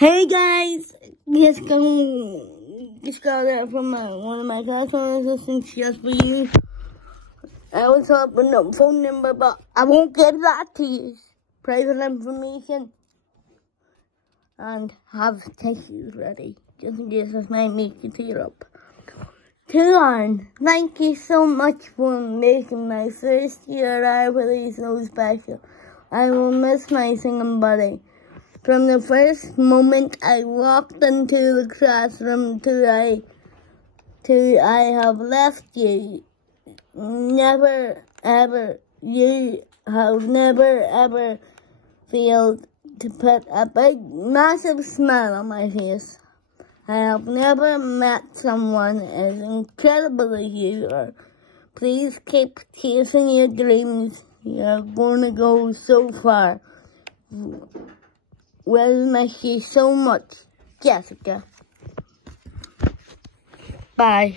Hey guys, just got out from one of my classroom assistants just for you. I was hoping the phone number, but I won't give that to you. Private information. And have tissues ready, just in case this might make you tear up. Lauren, thank you so much for making my first year at Ivory so special. I will miss my singing buddy. From the first moment I walked into the classroom to I have left you, you have never ever failed to put a big, massive smile on my face. I have never met someone as incredible as you are. Please keep chasing your dreams. You're going to go so far. We'll miss you so much, Jessica. Bye.